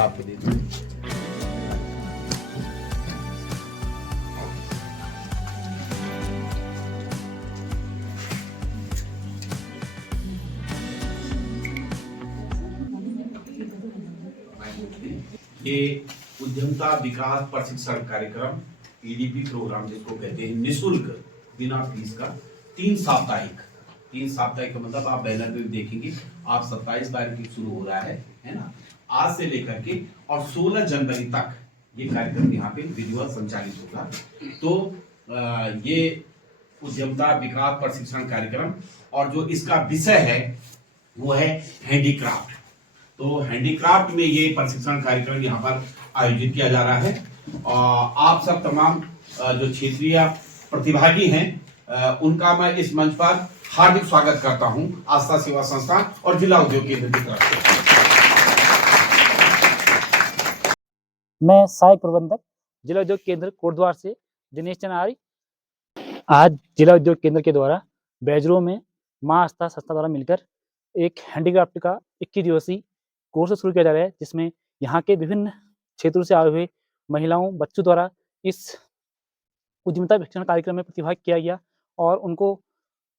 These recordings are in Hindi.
आपको देते हैं। ये उद्यमता विकास प्रशिक्षण कार्यक्रम ईडीपी प्रोग्राम जिसको कहते हैं, निःशुल्क बिना फीस का 3 साप्ताहिक का मतलब आप बैनर पे भी देखेंगे। आप 27 तारीख की शुरू हो रहा है ना, आज से लेकर के और 16 जनवरी तक ये कार्यक्रम यहाँ पे विधिवत संचालित होगा। तो ये उद्यमता विकास प्रशिक्षण कार्यक्रम और जो इसका विषय है वो है हैंडीक्राफ्ट। तो हैंडीक्राफ्ट में ये प्रशिक्षण कार्यक्रम यहाँ पर आयोजित किया जा रहा है। आप सब तमाम जो क्षेत्रीय प्रतिभागी हैं उनका मैं इस मंच पर हार्दिक स्वागत करता हूं, आस्था सेवा संस्थान और जिला उद्योग केंद्र की तरफ से। मैं सहायक प्रबंधक जिला उद्योग केंद्र कोटद्वार से दिनेश चनारी। आज जिला उद्योग केंद्र के द्वारा बैजरों में माँ आस्था संस्था द्वारा मिलकर एक हैंडीक्राफ्ट का 21 दिवसीय कोर्स शुरू किया जा रहा है, जिसमें यहाँ के विभिन्न क्षेत्रों से आए हुए महिलाओं बच्चों द्वारा इस उद्यमिता प्रशिक्षण कार्यक्रम में प्रतिभाग किया गया और उनको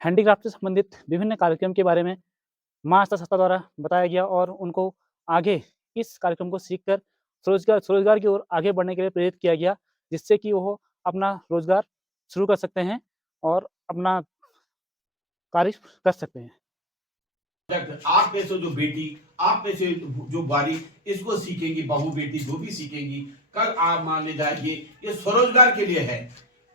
हैंडीक्राफ्ट से संबंधित विभिन्न कार्यक्रम के बारे में माँ आस्था संस्था द्वारा बताया गया और उनको आगे इस कार्यक्रम को सीखकर स्वरोजगार की ओर आगे बढ़ने के लिए प्रेरित किया गया, जिससे कि वो अपना रोजगार शुरू कर सकते हैं और अपना कार्य कर सकते हैं। आप में से जो बेटी, आप में से जो बारी इसको सीखेंगी, बहू बेटी जो भी सीखेंगी, कल आप मान ले जाइए ये स्वरोजगार के लिए है।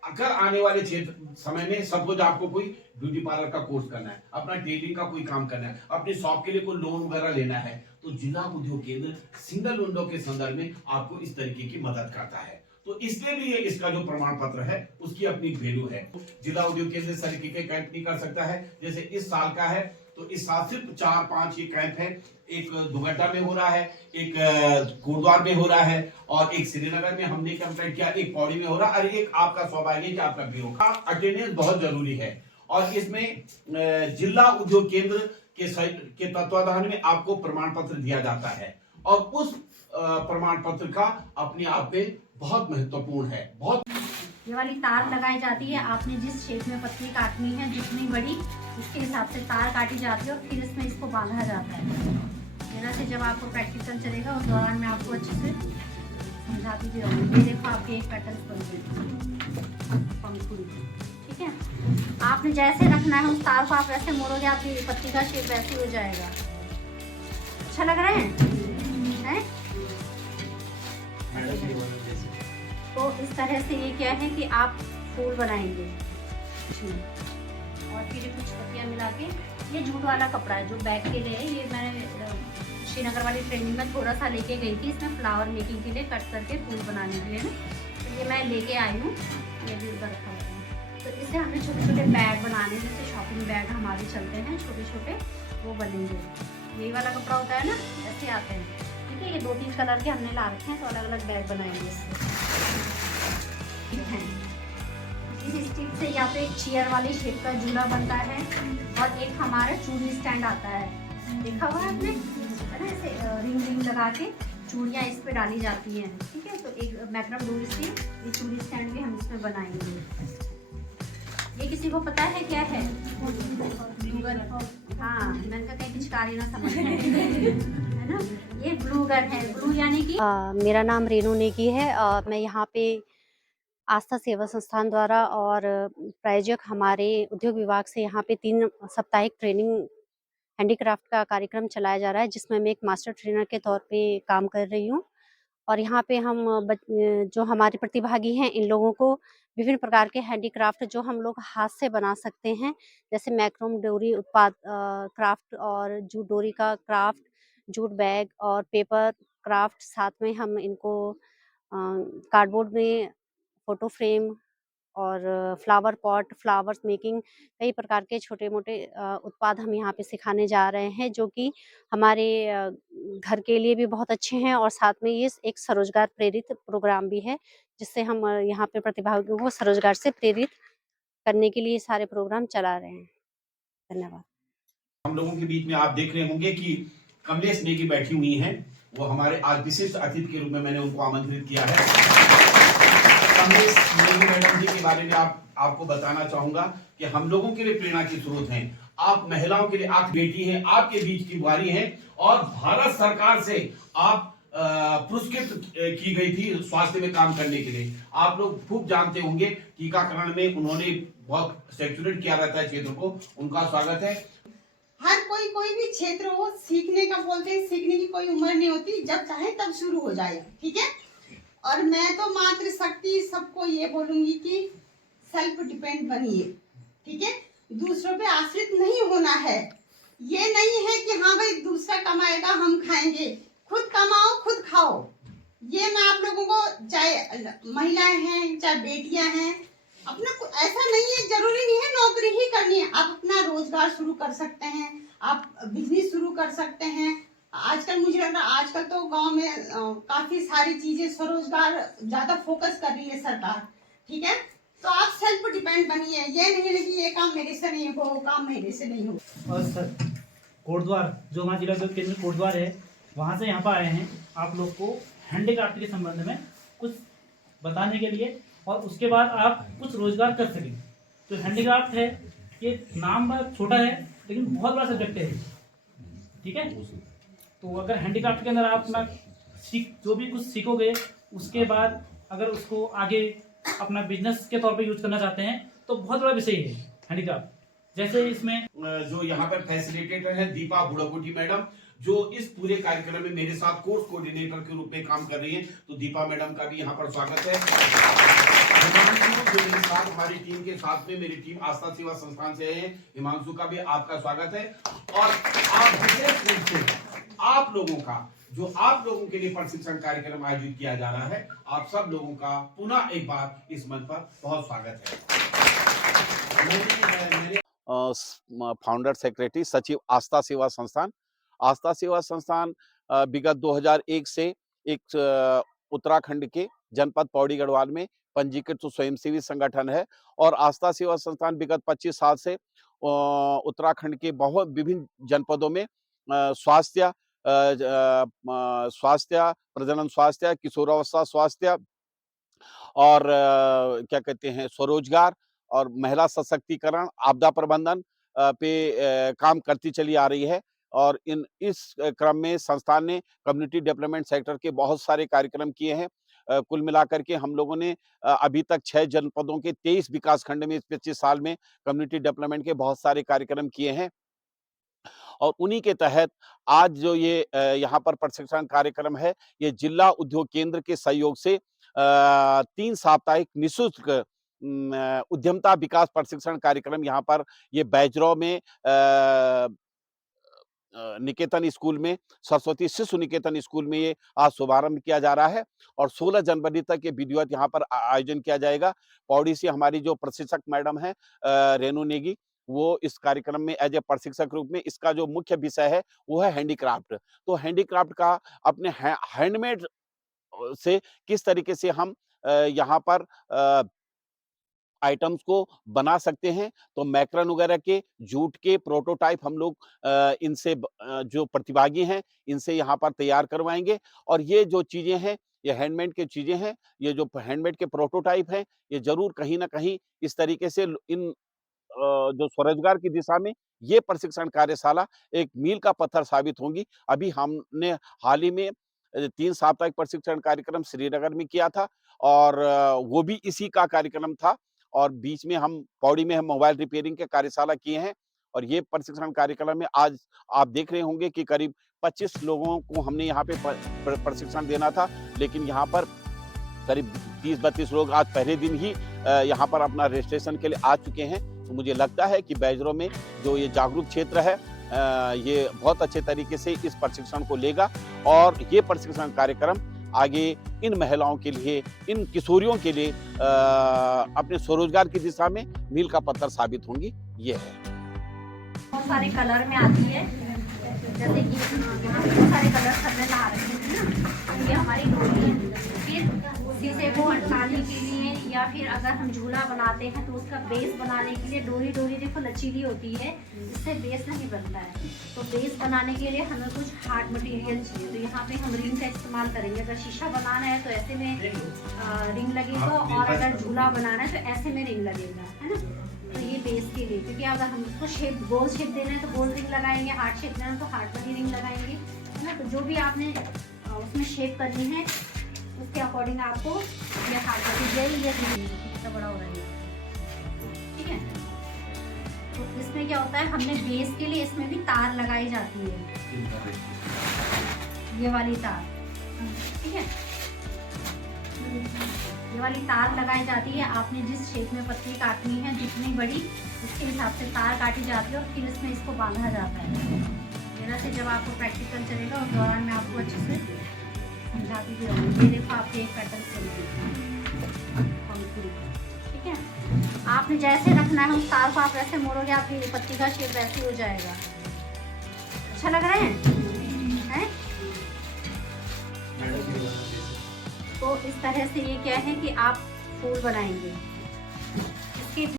अगर आने वाले क्षेत्र समय में सपोज आपको कोई ब्यूटी पार्लर का कोर्स करना है, अपना टेलरिंग का कोई काम करना है, अपने शॉप के लिए कोई लोन वगैरह लेना है, तो जिला उद्योग केंद्र सिंगल विंडो के संदर्भ में आपको इस तरीके की मदद करता है। तो इसलिए भी ये इसका जो प्रमाण पत्र है उसकी अपनी वैल्यू है। जिला उद्योग केंद्र इस तरीके के कैंप नहीं कर सकता है। जैसे इस साल का है तो इस साल सिर्फ 4-5 ये कैंप है। एक दुगड्डा में हो रहा है, एक कोटद्वार में हो रहा है और एक श्रीनगर में हमने कंप्लीट किया, एक पौड़ी में हो रहा है और एक आपका सौभाग्य कि आपका बीओ का अटेंडेंस बहुत जरूरी है। और इसमें जिला उद्योग केंद्र के तत्वाधान में आपको प्रमाण पत्र दिया जाता है और उस प्रमाण पत्र का अपने आप में बहुत महत्वपूर्ण है। बहुत ये वाली तार लगाई जाती है, आपने जिस शेप में पत्ती काटनी है जितनी बड़ी उसके हिसाब से तार काटी जाती है और फिर इसमें इसको बांधा जाता है। मेरा से जब आपको प्रैक्टिकल चलेगा उस दौरान मैं आपको अच्छे से समझाती भी रहूँगी। ये देखो आपके एक पैटर्न बन गई, ठीक है। आपने जैसे रखना है उस तार को आप वैसे मोड़ोगे, आपकी पत्ती का शेप वैसे हो जाएगा। अच्छा लग रहा है? तो इस तरह से ये क्या है कि आप फूल बनाएंगे और फिर ये कुछ पत्तियाँ मिला के, ये जूट वाला कपड़ा है जो बैग के लिए है। ये मैंने श्रीनगर वाली ट्रेनिंग में थोड़ा सा लेके गई थी, इसमें फ्लावर मेकिंग के लिए कट करके फूल बनाने के लिए ना, तो ये मैं लेके आई हूँ, ये भी उधर रखा हुआ है। तो इससे हमने छोटे छोटे बैग बनाने, जैसे शॉपिंग बैग हमारे चलते हैं छोटे छोटे, वो बनेंगे। यही वाला कपड़ा होता है ना, ऐसे आते हैं, ठीक है। ये 2-3 कलर के हमने ला रखे हैं, तो अलग अलग बैग बनाएंगे इससे, ठीक है। इस स्टिक से या तो एक चेयर वाली शेप का झूला बनता है और एक हमारा चूड़ी स्टैंड आता है, देखा हुआ है आपने, है ना। ऐसे रिंग लगा के चूड़ियाँ इस पे डाली जाती हैं, ठीक है। तो एक मैक्रम डोरी से ये चूड़ी स्टैंड भी हम इसमें बनाएंगे। ये किसी को पता है क्या है? हाँ, मैंने कहा कहीं पिचकारी ना समझ है ना। ये ग्लू गन है, ग्लू यानी कि मेरा नाम रेनू नेगी है। मैं यहाँ पे आस्था सेवा संस्थान द्वारा और प्रायोजक हमारे उद्योग विभाग से यहाँ पे 3 साप्ताहिक ट्रेनिंग हैंडीक्राफ्ट का कार्यक्रम चलाया जा रहा है, जिसमें मैं एक मास्टर ट्रेनर के तौर पे काम कर रही हूँ। और यहाँ पे हम जो हमारे प्रतिभागी हैं इन लोगों को विभिन्न प्रकार के हैंडीक्राफ्ट जो हम लोग हाथ से बना सकते हैं, जैसे मैक्रोम डोरी उत्पाद क्राफ्ट और जूट डोरी का क्राफ्ट, जूट बैग और पेपर क्राफ्ट, साथ में हम इनको कार्डबोर्ड में फोटो फ्रेम और फ्लावर पॉट, फ्लावर्स मेकिंग, कई प्रकार के छोटे मोटे उत्पाद हम यहाँ पे सिखाने जा रहे हैं, जो कि हमारे घर के लिए भी बहुत अच्छे हैं और साथ में ये एक स्वरोजगार प्रेरित प्रोग्राम भी है, जिससे हम यहाँ पे प्रतिभागियों को स्वरोजगार से प्रेरित करने के लिए सारे प्रोग्राम चला रहे हैं। धन्यवाद। हम लोगों के बीच में आप देख रहे होंगे कि कमलेश नेगी बैठी हुई हैं, वो हमारे आज विशिष्ट अतिथि के रूप में मैंने उनको आमंत्रित किया है। कमलेश नेगी मैडम जी के बारे में आपको बताना चाहूंगा कि हम लोगों के लिए प्रेरणा की स्रोत हैं। आप महिलाओं के लिए, आप बेटी हैं, आपके बीच की बारी हैं और भारत सरकार से आप पुरस्कृत की गई थी स्वास्थ्य में काम करने के लिए। आप लोग खूब जानते होंगे, टीकाकरण में उन्होंने बहुत सैचुरेट किया रहता है क्षेत्र को। उनका स्वागत है। हर कोई भी क्षेत्र हो, सीखने का बोलते हैं, सीखने की कोई उम्र नहीं होती, जब चाहे तब शुरू हो जाए, ठीक है। और मैं तो मातृशक्ति सबको ये बोलूंगी कि सेल्फ डिपेंड बनिए, ठीक है। दूसरों पे आश्रित नहीं होना है। ये नहीं है कि हाँ भाई दूसरा कमाएगा हम खाएंगे, खुद कमाओ खुद खाओ। ये मैं आप लोगों को, चाहे महिलाएं हैं चाहे बेटियां हैं, अपना ऐसा नहीं है, जरूरी नहीं है नौकरी ही करनी है। आप अपना रोजगार शुरू कर सकते हैं, आप बिजनेस शुरू कर सकते हैं। आजकल मुझे लग रहा है आजकल तो गांव में काफी सारी चीजें स्वरोजगार ज्यादा फोकस कर रही है सरकार, ठीक है। तो आप सेल्फ डिपेंड बनिए। ये नहीं है कि ये काम मेरे से नहीं हो, वो काम मेरे से नहीं हो। और सर कोटद्वार, जो हमारा जिला उद्योग केंद्र कोटद्वार है, वहाँ से यहाँ पर आए हैं आप लोग को हैंडीक्राफ्ट के संबंध में कुछ बताने के लिए, और उसके बाद आप कुछ रोजगार कर सकें। तो हैंडीक्राफ्ट है, ये नाम बहुत छोटा है लेकिन बहुत बड़ा सब्जेक्ट है, ठीक है। तो अगर हैंडीक्राफ्ट के अंदर आप अपना जो भी कुछ सीखोगे, उसके बाद अगर उसको आगे अपना बिजनेस के तौर पे यूज करना चाहते हैं तो बहुत बड़ा विषय है हैंडीक्राफ्ट। जैसे इसमें जो यहाँ पर फैसिलिटेटर है दीपा बुढ़ाकोटी मैडम, जो इस पूरे कार्यक्रम में मेरे साथ कोर्स कोऑर्डिनेटर के रूप में काम कर रही है। तो दीपा मैडम का भी यहाँ पर स्वागत है। जो मेरे साथ हमारी टीम के साथ में मेरी टीम आस्था सेवा संस्थान से है, हिमांशु का भी आपका स्वागत है। और आप विशेष रूप से आप लोगों के लिए प्रशिक्षण कार्यक्रम आयोजित किया जा रहा है। आप सब लोगों का पुनः एक बार इस मंच पर बहुत स्वागत है। फाउंडर सेक्रेटरी सचिव आस्था सेवा संस्थान। आस्था सेवा संस्थान विगत 2001 से एक उत्तराखंड के जनपद पौड़ी गढ़वाल में पंजीकृत स्वयंसेवी संगठन है। और आस्था सेवा संस्थान विगत 25 साल से उत्तराखंड के बहुत विभिन्न जनपदों में स्वास्थ्य, प्रजनन स्वास्थ्य, किशोरावस्था स्वास्थ्य और क्या कहते हैं स्वरोजगार और महिला सशक्तिकरण, आपदा प्रबंधन पे काम करती चली आ रही है। और इस क्रम में संस्थान ने कम्युनिटी डेवलपमेंट सेक्टर के बहुत सारे कार्यक्रम किए हैं। कुल मिलाकर के हम लोगों ने अभी तक 6 जनपदों के 23 विकास खंड में इस 25 साल में कम्युनिटी डेवलपमेंट के बहुत सारे कार्यक्रम किए हैं। और उन्हीं के तहत आज जो ये यहाँ पर प्रशिक्षण कार्यक्रम है, ये जिला उद्योग केंद्र के सहयोग से 3 साप्ताहिक निःशुल्क उद्यमता विकास प्रशिक्षण कार्यक्रम यहाँ पर ये बैजरौ में निकेतन स्कूल में, सरस्वती शिशु निकेतन स्कूल में ये आज शुभारंभ किया जा रहा है। और 16 जनवरी तक ये विधिवत यहाँ पर आयोजन किया जाएगा। पौड़ी से हमारी जो प्रशिक्षक मैडम है रेनू नेगी, वो इस कार्यक्रम में एज ए प्रशिक्षक रूप में, इसका जो मुख्य विषय है वो है हैंडीक्राफ्ट। तो हैंडीक्राफ्ट का अपने हैंडमेड से किस तरीके से हम यहाँ पर आइटम्स को बना सकते हैं। तो मैक्रन वगैरह के जूट के प्रोटोटाइप हम लोग इनसे जो प्रतिभागी हैं इनसे यहाँ पर तैयार करवाएंगे। और ये जो चीजें हैं, ये हैंडमेड की चीजें हैं, ये जो हैंडमेड के प्रोटोटाइप हैं, ये जरूर कहीं ना कहीं इस तरीके से इन जो स्वरोजगार की दिशा में ये प्रशिक्षण कार्यशाला एक मील का पत्थर साबित होंगी। अभी हमने हाल ही में 3 साप्ताहिक प्रशिक्षण कार्यक्रम श्रीनगर में किया था और वो भी इसी का कार्यक्रम था। और बीच में हम पौड़ी में हम मोबाइल रिपेयरिंग के कार्यशाला किए हैं। और ये प्रशिक्षण कार्यक्रम में आज आप देख रहे होंगे कि करीब 25 लोगों को हमने यहाँ पे प्रशिक्षण देना था, लेकिन यहाँ पर करीब 30-32 लोग आज पहले दिन ही यहाँ पर अपना रजिस्ट्रेशन के लिए आ चुके हैं। तो मुझे लगता है कि बैजरौ में जो ये जागरूक क्षेत्र है ये बहुत अच्छे तरीके से इस प्रशिक्षण को लेगा। और ये प्रशिक्षण कार्यक्रम आगे इन महिलाओं के लिए, इन किशोरियों के लिए अपने स्वरोजगार की दिशा में मील का पत्थर साबित होंगी। ये है बहुत सारे कलर में आती है, जैसे कि यहाँ बहुत सारे कलर सब में ला रहे हैं ना, ये हमारी डोरी है। फिर किसी से को अटकाने के लिए या फिर अगर हम झूला बनाते हैं तो उसका बेस बनाने के लिए डोरी देखो लचीली होती है, इससे बेस नहीं बनता है। तो बेस बनाने के लिए हमें कुछ हार्ड मटेरियल चाहिए, तो यहाँ पे हम रिंग का इस्तेमाल करेंगे। अगर शीशा बनाना है तो ऐसे में रिंग लगेगा, और अगर झूला बनाना है तो ऐसे में रिंग लगेगा, है ना। तो ये बेस के लिए, क्योंकि अगर हम उसको शेप गोल शेप देना है तो गोल रिंग लगाएंगे, हार्ड शेप देना है तो हार्ड वाली रिंग लगाएंगे, है ना। तो जो भी आपने उसमें शेप करनी है उसके अकॉर्डिंग आपको ये हार्ड वाली जेल या रिंग कितना बड़ा हो रहा है, ठीक है। तो इसमें क्या होता है, हमने बेस के लिए इसमें भी तार लगाई जाती है, ये वाली तार, ठीक है। ये वाली तार लगाई जाती है। आपने जिस शेप में पत्ती काटनी है, जितनी बड़ी, उसके हिसाब से तार काटी जाती है और फिर इसमें इसको बांधा जाता है। मेरा से जब आपको प्रैक्टिकल चलेगा उस दौरान मैं आपको अच्छे से समझाती भी रहूँगी। ये देखो आपके एक पैटर्न चलेगी, ठीक है। आपने जैसे रखना है उस तार को आप वैसे मोड़ोगे, आपकी पत्ती का शेप वैसे हो जाएगा। अच्छा लग रहा है? तो इस तरह से ये क्या है कि आप फूल बनाएंगे।